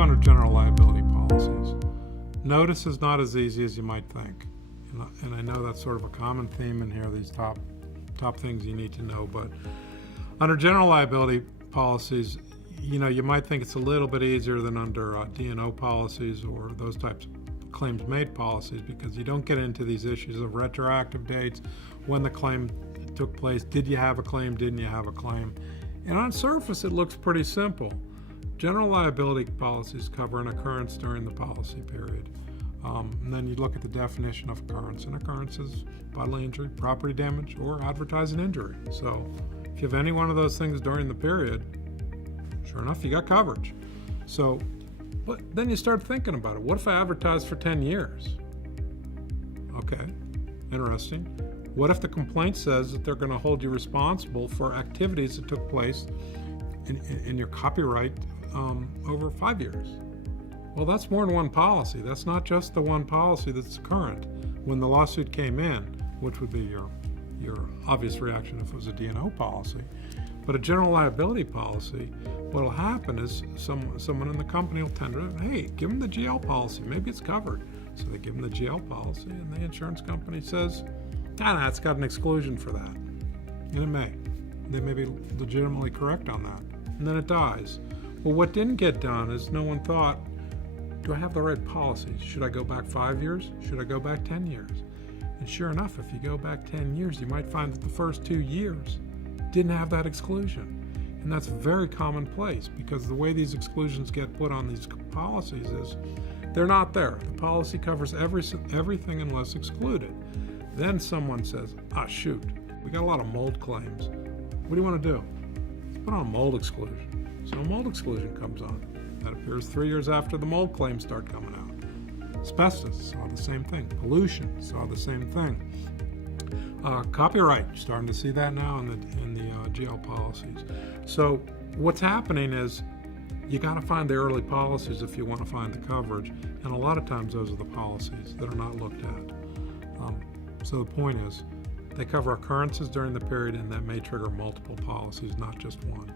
under general liability policies. Notice is not as easy as you might think. And I know that's sort of a common theme in here, these top things you need to know. But under general liability policies, you might think it's a little bit easier than under D&O policies or those types of claims made policies, because you don't get into these issues of retroactive dates, when the claim took place, did you have a claim, didn't you have a claim. And on surface, it looks pretty simple. General liability policies cover an occurrence during the policy period. And then you look at the definition of occurrence, and occurrence is bodily injury, property damage, or advertising injury. So if you have any one of those things during the period, sure enough, you got coverage. So, but then you start thinking about it. What if I advertise for 10 years? Okay, interesting. What if the complaint says that they're going to hold you responsible for activities that took place in your copyright over 5 years? Well, that's more than one policy. That's not just the one policy that's current. When the lawsuit came in, which would be your obvious reaction if it was a D&O policy, but a general liability policy, what will happen is someone in the company will tender it. Hey, give them the GL policy. Maybe it's covered. So they give them the GL policy, and the insurance company says, nah, it's got an exclusion for that. And it may. They may be legitimately correct on that. And then it dies. Well, what didn't get done is no one thought, do I have the right policies? Should I go back 5 years? Should I go back 10 years? And sure enough, if you go back 10 years, you might find that the first 2 years didn't have that exclusion. And that's very commonplace, because the way these exclusions get put on these policies is they're not there. The policy covers everything unless excluded. Then someone says, shoot, we got a lot of mold claims. What do you want to do? Let's put on a mold exclusion. So a mold exclusion comes on. That appears 3 years after the mold claims start coming out. Asbestos, saw the same thing. Pollution, saw the same thing. Copyright, starting to see that now in the GL policies. So what's happening is you got to find the early policies if you want to find the coverage, and a lot of times those are the policies that are not looked at. So the point is, they cover occurrences during the period, and that may trigger multiple policies, not just one.